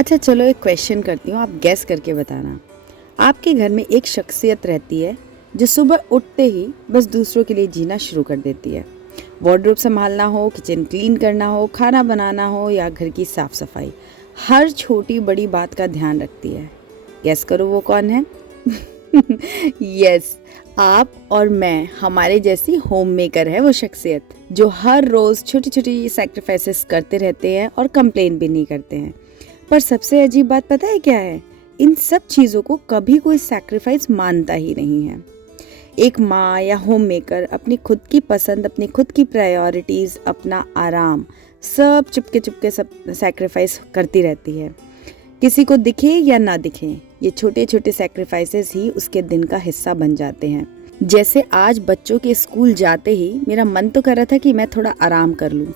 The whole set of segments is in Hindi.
अच्छा चलो एक क्वेश्चन करती हूँ, आप गेस करके बताना। आपके घर में एक शख्सियत रहती है जो सुबह उठते ही बस दूसरों के लिए जीना शुरू कर देती है। वार्डरोब संभालना हो, किचन क्लीन करना हो, खाना बनाना हो या घर की साफ सफाई, हर छोटी बड़ी बात का ध्यान रखती है। गेस करो वो कौन है? यस, आप और मैं, हमारे जैसी होम मेकर है वो शख्सियत जो हर रोज छोटी छोटी सैक्रिफाइसेस करते रहते हैं और कंप्लेन भी नहीं करते हैं। पर सबसे अजीब बात पता है क्या है? इन सब चीज़ों को कभी कोई सैक्रिफाइस मानता ही नहीं है। एक माँ या होम मेकर अपनी खुद की पसंद, अपनी खुद की प्रायोरिटीज़, अपना आराम सब चुपके चुपके सब सैक्रिफाइस करती रहती है। किसी को दिखे या ना दिखे, ये छोटे छोटे सैक्रिफाइसेस ही उसके दिन का हिस्सा बन जाते हैं। जैसे आज बच्चों के स्कूल जाते ही मेरा मन तो कर रहा था कि मैं थोड़ा आराम कर लूं,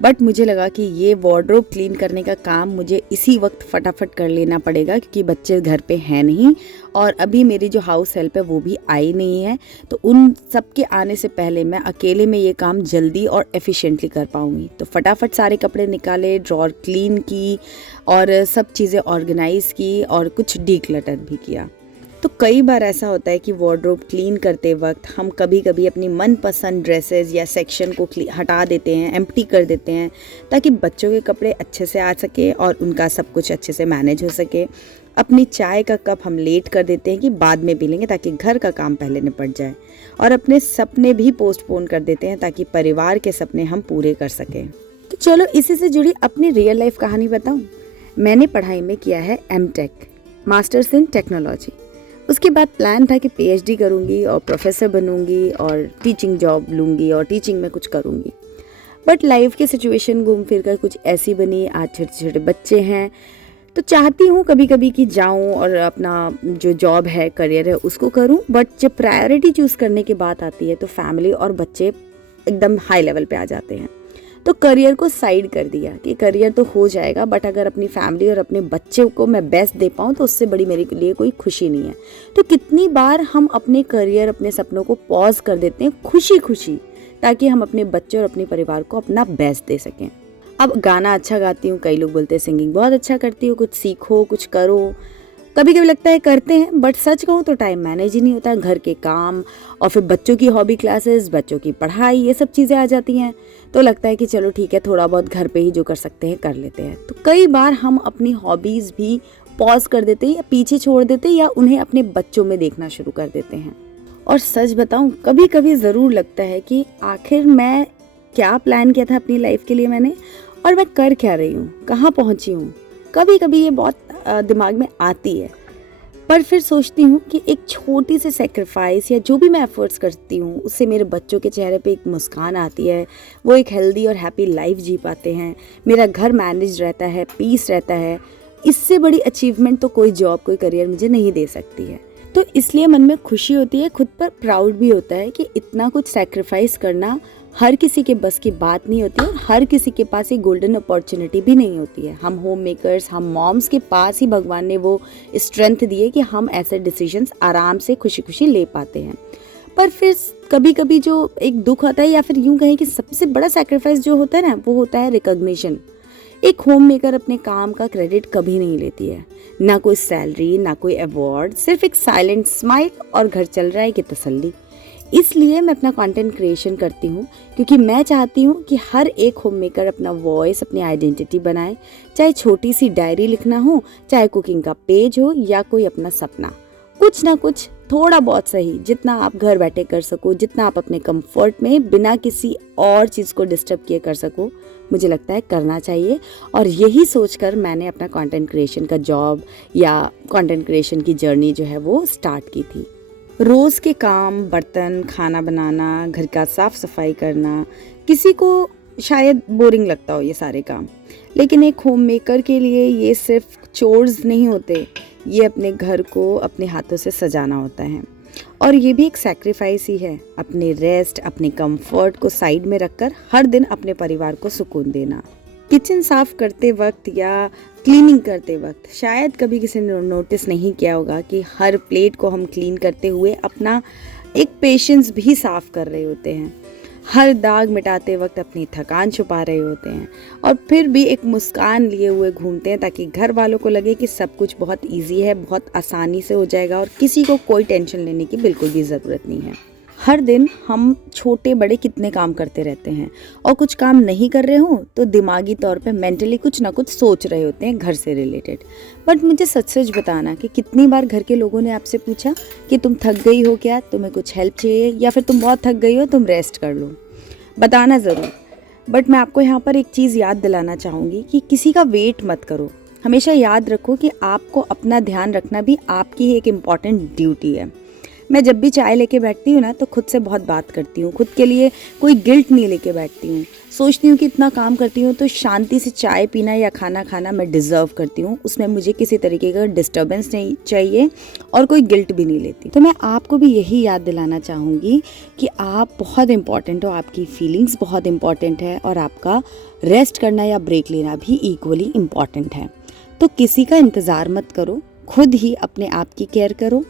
बट मुझे लगा कि ये वार्डरोब क्लीन करने का काम मुझे इसी वक्त फटाफट कर लेना पड़ेगा क्योंकि बच्चे घर पे हैं नहीं और अभी मेरी जो हाउस हेल्प है वो भी आई नहीं है। तो उन सब के आने से पहले मैं अकेले में ये काम जल्दी और एफिशिएंटली कर पाऊंगी। तो फटाफट सारे कपड़े निकाले, ड्रॉर क्लीन की और सब चीज़ें ऑर्गेनाइज की और कुछ डीक्लटर भी किया। तो कई बार ऐसा होता है कि वार्डरोब क्लीन करते वक्त हम कभी कभी अपनी मनपसंद ड्रेसेस या सेक्शन को हटा देते हैं, एम्प्टी कर देते हैं, ताकि बच्चों के कपड़े अच्छे से आ सके और उनका सब कुछ अच्छे से मैनेज हो सके। अपनी चाय का कप हम लेट कर देते हैं कि बाद में पी लेंगे ताकि घर का काम पहले निपट जाए, और अपने सपने भी पोस्टपोन कर देते हैं ताकि परिवार के सपने हम पूरे कर सकें। तो चलो इसी से जुड़ी अपनी रियल लाइफ कहानी बताऊं। मैंने पढ़ाई में किया है एमटेक, मास्टर्स इन टेक्नोलॉजी। उसके बाद प्लान था कि पीएचडी करूंगी और प्रोफेसर बनूंगी और टीचिंग जॉब लूंगी और टीचिंग में कुछ करूंगी। बट लाइफ की सिचुएशन घूम फिर कर कुछ ऐसी बनी। आज छोटे छोटे बच्चे हैं तो चाहती हूँ कभी कभी कि जाऊँ और अपना जो जॉब है, करियर है, उसको करूँ। बट जब प्रायोरिटी चूज़ करने की बात आती है तो फैमिली और बच्चे एकदम हाई लेवल पे आ जाते हैं। तो करियर को साइड कर दिया कि करियर तो हो जाएगा, बट अगर अपनी फैमिली और अपने बच्चे को मैं बेस्ट दे पाऊँ तो उससे बड़ी मेरे लिए कोई खुशी नहीं है। तो कितनी बार हम अपने करियर, अपने सपनों को पॉज कर देते हैं खुशी खुशी, ताकि हम अपने बच्चे और अपने परिवार को अपना बेस्ट दे सकें। अब गाना अच्छा गाती हूँ, कई लोग बोलते हैं सिंगिंग बहुत अच्छा करती हूँ, कुछ सीखो, कुछ करो। कभी कभी लगता है करते हैं, बट सच कहूँ तो टाइम मैनेज ही नहीं होता। घर के काम और फिर बच्चों की हॉबी क्लासेस, बच्चों की पढ़ाई, ये सब चीज़ें आ जाती हैं। तो लगता है कि चलो ठीक है, थोड़ा बहुत घर पे ही जो कर सकते हैं कर लेते हैं। तो कई बार हम अपनी हॉबीज़ भी पॉज कर देते हैं या पीछे छोड़ देते हैं या उन्हें अपने बच्चों में देखना शुरू कर देते हैं। और सच बताऊँ, कभी कभी ज़रूर लगता है कि आखिर मैं क्या प्लान किया था अपनी लाइफ के लिए मैंने, और मैं कर क्या रही हूँ, कहाँ पहुँची हूँ। कभी कभी ये बहुत दिमाग में आती है, पर फिर सोचती हूँ कि एक छोटी सी सेक्रीफाइस या जो भी मैं एफर्ट्स करती हूँ उससे मेरे बच्चों के चेहरे पे एक मुस्कान आती है, वो एक हेल्दी और हैप्पी लाइफ जी पाते हैं, मेरा घर मैनेज रहता है, पीस रहता है। इससे बड़ी अचीवमेंट तो कोई जॉब, कोई करियर मुझे नहीं दे सकती है। तो इसलिए मन में खुशी होती है, खुद पर प्राउड भी होता है कि इतना कुछ सेक्रीफाइस करना हर किसी के बस की बात नहीं होती और हर किसी के पास ये गोल्डन अपॉर्चुनिटी भी नहीं होती है। हम होम मेकर्स, हम मॉम्स के पास ही भगवान ने वो स्ट्रेंथ दी है कि हम ऐसे डिसीजंस आराम से खुशी खुशी ले पाते हैं। पर फिर कभी कभी जो एक दुख आता है, या फिर यूं कहें कि सबसे बड़ा सैक्रिफाइस जो होता है ना, वो होता है रिकॉग्निशन। एक होम मेकर अपने काम का क्रेडिट कभी नहीं लेती है, ना कोई सैलरी, ना कोई अवार्ड, सिर्फ एक साइलेंट स्माइल और घर चल रहा है की तसल्ली। इसलिए मैं अपना कंटेंट क्रिएशन करती हूँ, क्योंकि मैं चाहती हूँ कि हर एक होम मेकर अपना वॉइस, अपनी आइडेंटिटी बनाए। चाहे छोटी सी डायरी लिखना हो, चाहे कुकिंग का पेज हो, या कोई अपना सपना, कुछ ना कुछ थोड़ा बहुत सही, जितना आप घर बैठे कर सको, जितना आप अपने कंफर्ट में बिना किसी और चीज़ को डिस्टर्ब किए कर सको, मुझे लगता है करना चाहिए। और यही सोचकर मैंने अपना कंटेंट क्रिएशन का जॉब या कंटेंट क्रिएशन की जर्नी जो है वो स्टार्ट की थी। रोज़ के काम, बर्तन, खाना बनाना, घर का साफ सफाई करना, किसी को शायद बोरिंग लगता हो ये सारे काम, लेकिन एक होम मेकर के लिए ये सिर्फ चोर्स नहीं होते, ये अपने घर को अपने हाथों से सजाना होता है। और ये भी एक सैक्रिफाइस ही है, अपने रेस्ट, अपने कंफर्ट को साइड में रखकर हर दिन अपने परिवार को सुकून देना। किचन साफ करते वक्त या क्लीनिंग करते वक्त शायद कभी किसी ने नोटिस नहीं किया होगा कि हर प्लेट को हम क्लीन करते हुए अपना एक पेशेंस भी साफ कर रहे होते हैं। हर दाग मिटाते वक्त अपनी थकान छुपा रहे होते हैं और फिर भी एक मुस्कान लिए हुए घूमते हैं ताकि घर वालों को लगे कि सब कुछ बहुत इजी है, बहुत आसानी से हो जाएगा और किसी को कोई टेंशन लेने की बिल्कुल भी ज़रूरत नहीं है। हर दिन हम छोटे बड़े कितने काम करते रहते हैं और कुछ काम नहीं कर रहे हो तो दिमागी तौर पे मेंटली कुछ ना कुछ सोच रहे होते हैं घर से रिलेटेड। बट मुझे सच सच बताना कि कितनी बार घर के लोगों ने आपसे पूछा कि तुम थक गई हो क्या, तुम्हें कुछ हेल्प चाहिए, या फिर तुम बहुत थक गई हो, तुम रेस्ट कर लो। बताना ज़रूर। बट मैं आपको यहाँ पर एक चीज़ याद दिलाना चाहूँगी कि किसी का वेट मत करो। हमेशा याद रखो कि आपको अपना ध्यान रखना भी आपकी ही एक इम्पॉर्टेंट ड्यूटी है। मैं जब भी चाय लेके बैठती हूँ ना तो खुद से बहुत बात करती हूँ, खुद के लिए कोई गिल्ट नहीं लेके बैठती हूँ। सोचती हूँ कि इतना काम करती हूँ तो शांति से चाय पीना या खाना खाना मैं डिज़र्व करती हूँ, उसमें मुझे किसी तरीके का डिस्टर्बेंस नहीं चाहिए और कोई गिल्ट भी नहीं लेती। तो मैं आपको भी यही याद दिलाना चाहूँगी कि आप बहुत इम्पॉर्टेंट हो, आपकी फीलिंग्स बहुत इम्पॉर्टेंट है और आपका रेस्ट करना या ब्रेक लेना भी इक्वली इम्पॉर्टेंट है। तो किसी का इंतज़ार मत करो, खुद ही अपने आप की केयर करो।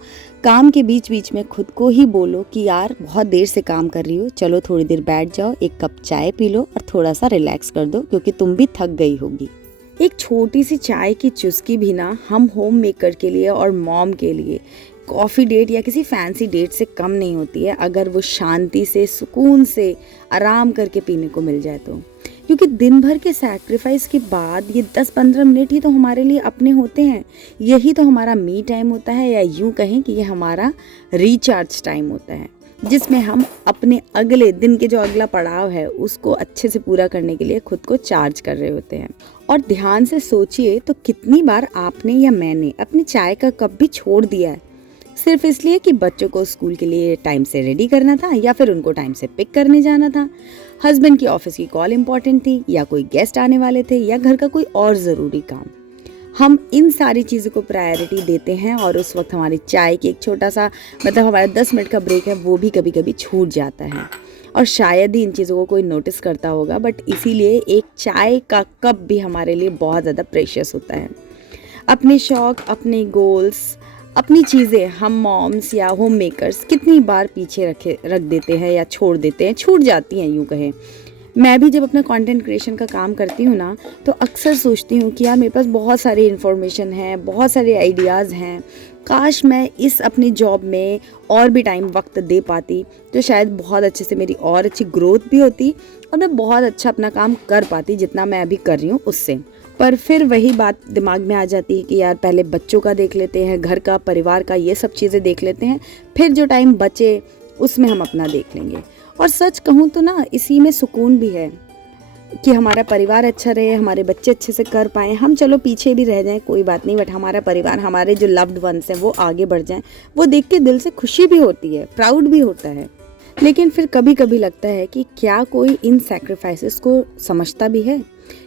काम के बीच बीच में खुद को ही बोलो कि यार बहुत देर से काम कर रही हो, चलो थोड़ी देर बैठ जाओ, एक कप चाय पी लो और थोड़ा सा रिलैक्स कर दो क्योंकि तुम भी थक गई होगी। एक छोटी सी चाय की चुस्की भी ना हम होम मेकर के लिए और मॉम के लिए कॉफ़ी डेट या किसी फैंसी डेट से कम नहीं होती है, अगर वो शांति से, सुकून से, आराम करके पीने को मिल जाए तो। क्योंकि दिन भर के सैक्रिफाइस के बाद ये 10-15 मिनट ही तो हमारे लिए अपने होते हैं। यही तो हमारा मी टाइम होता है, या यूँ कहें कि ये हमारा रिचार्ज टाइम होता है, जिसमें हम अपने अगले दिन के जो अगला पड़ाव है उसको अच्छे से पूरा करने के लिए खुद को चार्ज कर रहे होते हैं। और ध्यान से सोचिए तो कितनी बार आपने या मैंने अपनी चाय का कप भी छोड़ दिया है सिर्फ इसलिए कि बच्चों को स्कूल के लिए टाइम से रेडी करना था या फिर उनको टाइम से पिक करने जाना था, हस्बैंड की ऑफिस की कॉल इंपॉर्टेंट थी, या कोई गेस्ट आने वाले थे, या घर का कोई और ज़रूरी काम। हम इन सारी चीज़ों को प्रायोरिटी देते हैं और उस वक्त हमारी चाय की एक छोटा सा हमारा 10 मिनट का ब्रेक है वो भी कभी कभी छूट जाता है और शायद ही इन चीज़ों को कोई नोटिस करता होगा। बट इसीलिए एक चाय का कप भी हमारे लिए बहुत ज़्यादा प्रेशियस होता है। अपने शौक़, अपने गोल्स, अपनी चीज़ें हम मॉम्स या होम मेकर्स कितनी बार पीछे रख देते हैं या छोड़ देते हैं, छूट जाती हैं यूँ कहें। मैं भी जब अपना कंटेंट क्रिएशन का काम करती हूँ ना तो अक्सर सोचती हूँ कि यार मेरे पास बहुत सारी इन्फॉर्मेशन है, बहुत सारे आइडियाज़ हैं, काश मैं इस अपनी जॉब में और भी टाइम वक्त दे पाती तो शायद बहुत अच्छे से मेरी और अच्छी ग्रोथ भी होती और मैं बहुत अच्छा अपना काम कर पाती जितना मैं अभी कर रही हूँ उससे। पर फिर वही बात दिमाग में आ जाती है कि यार पहले बच्चों का देख लेते हैं, घर का, परिवार का, ये सब चीज़ें देख लेते हैं, फिर जो टाइम बचे उसमें हम अपना देख लेंगे। और सच कहूँ तो ना इसी में सुकून भी है कि हमारा परिवार अच्छा रहे, हमारे बच्चे अच्छे से कर पाएँ, हम चलो पीछे भी रह जाएं कोई बात नहीं, बट हमारा परिवार, हमारे जो लव्ड वंस हैं वो आगे बढ़ जाएं, वो देख के दिल से खुशी भी होती है, प्राउड भी होता है। लेकिन फिर कभी कभी लगता है कि क्या कोई इन सैक्रिफाइसेस को समझता भी है?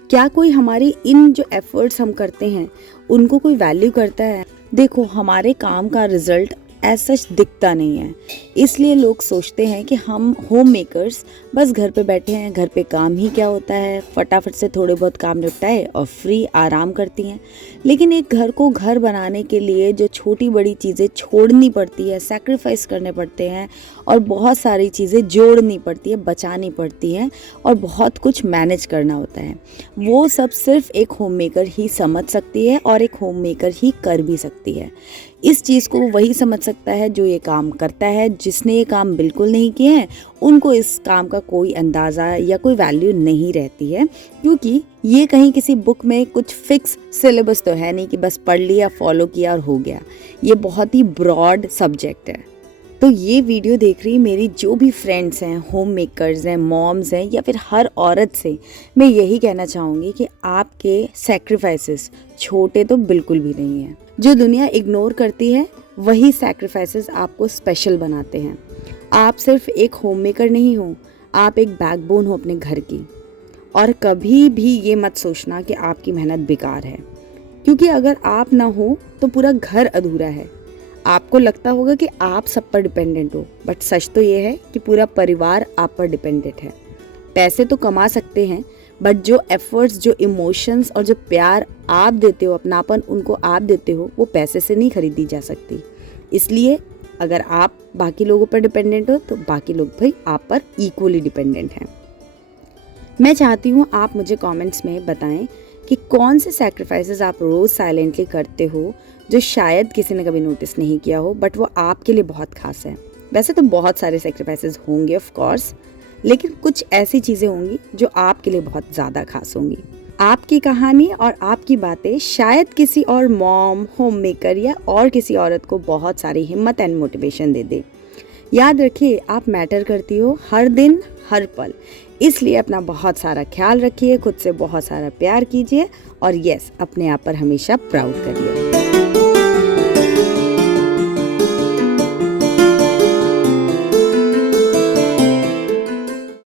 क्या कोई हमारी इन जो एफर्ट्स हम करते हैं उनको कोई वैल्यू करता है? देखो, हमारे काम का रिजल्ट एज सच दिखता नहीं है, इसलिए लोग सोचते हैं कि हम होम मेकर्स बस घर पे बैठे हैं, घर पे काम ही क्या होता है, फटाफट से थोड़े बहुत काम निपटाए और फ्री आराम करती हैं। लेकिन एक घर को घर बनाने के लिए जो छोटी बड़ी चीज़ें छोड़नी पड़ती है, सैक्रिफाइस करने पड़ते हैं और बहुत सारी चीज़ें जोड़नी पड़ती है, बचानी पड़ती हैं और बहुत कुछ मैनेज करना होता है, वो सब सिर्फ एक होम मेकर ही समझ सकती है और एक होम मेकर ही कर भी सकती है। इस चीज़ को वही समझ सकता है जो ये काम करता है। जिसने ये काम बिल्कुल नहीं किए हैं उनको इस काम का कोई अंदाज़ा या कोई वैल्यू नहीं रहती है, क्योंकि ये कहीं किसी बुक में कुछ फिक्स सिलेबस तो है नहीं कि बस पढ़ लिया, फॉलो किया और हो गया। ये बहुत ही ब्रॉड सब्जेक्ट है। तो ये वीडियो देख रही मेरी जो भी फ्रेंड्स हैं, होम मेकर्स हैं, मॉम्स हैं, या फिर हर औरत से मैं यही कहना चाहूँगी कि आपके सैक्रिफाइसेस छोटे तो बिल्कुल भी नहीं हैं। जो दुनिया इग्नोर करती है वही सैक्रिफाइसेस आपको स्पेशल बनाते हैं। आप सिर्फ एक होम मेकर नहीं हो, आप एक बैकबोन हो अपने घर की। और कभी भी ये मत सोचना कि आपकी मेहनत बेकार है, क्योंकि अगर आप ना हो तो पूरा घर अधूरा है। आपको लगता होगा कि आप सब पर डिपेंडेंट हो, बट सच तो ये है कि पूरा परिवार आप पर डिपेंडेंट है। पैसे तो कमा सकते हैं, बट जो एफर्ट्स, जो इमोशंस और जो प्यार आप देते हो, अपनापन उनको आप देते हो, वो पैसे से नहीं खरीदी जा सकती। इसलिए अगर आप बाकी लोगों पर डिपेंडेंट हो तो बाकी लोग भी आप पर इक्वली डिपेंडेंट हैं। मैं चाहती हूँ आप मुझे कमेंट्स में बताएं कि कौन से सैक्रिफाइसेस आप रोज़ साइलेंटली करते हो जो शायद किसी ने कभी नोटिस नहीं किया हो, बट वो आपके लिए बहुत खास है। वैसे तो बहुत सारे सैक्रिफाइसेस होंगे ऑफ कोर्स, लेकिन कुछ ऐसी चीज़ें होंगी जो आपके लिए बहुत ज़्यादा खास होंगी। आपकी कहानी और आपकी बातें शायद किसी और मॉम, होम मेकर या और किसी औरत को बहुत सारी हिम्मत एंड मोटिवेशन दे दे। याद रखिए, आप मैटर करती हो हर दिन, हर पल। इसलिए अपना बहुत सारा ख्याल रखिए, खुद से बहुत सारा प्यार कीजिए और यस, अपने आप पर हमेशा प्राउड करिए।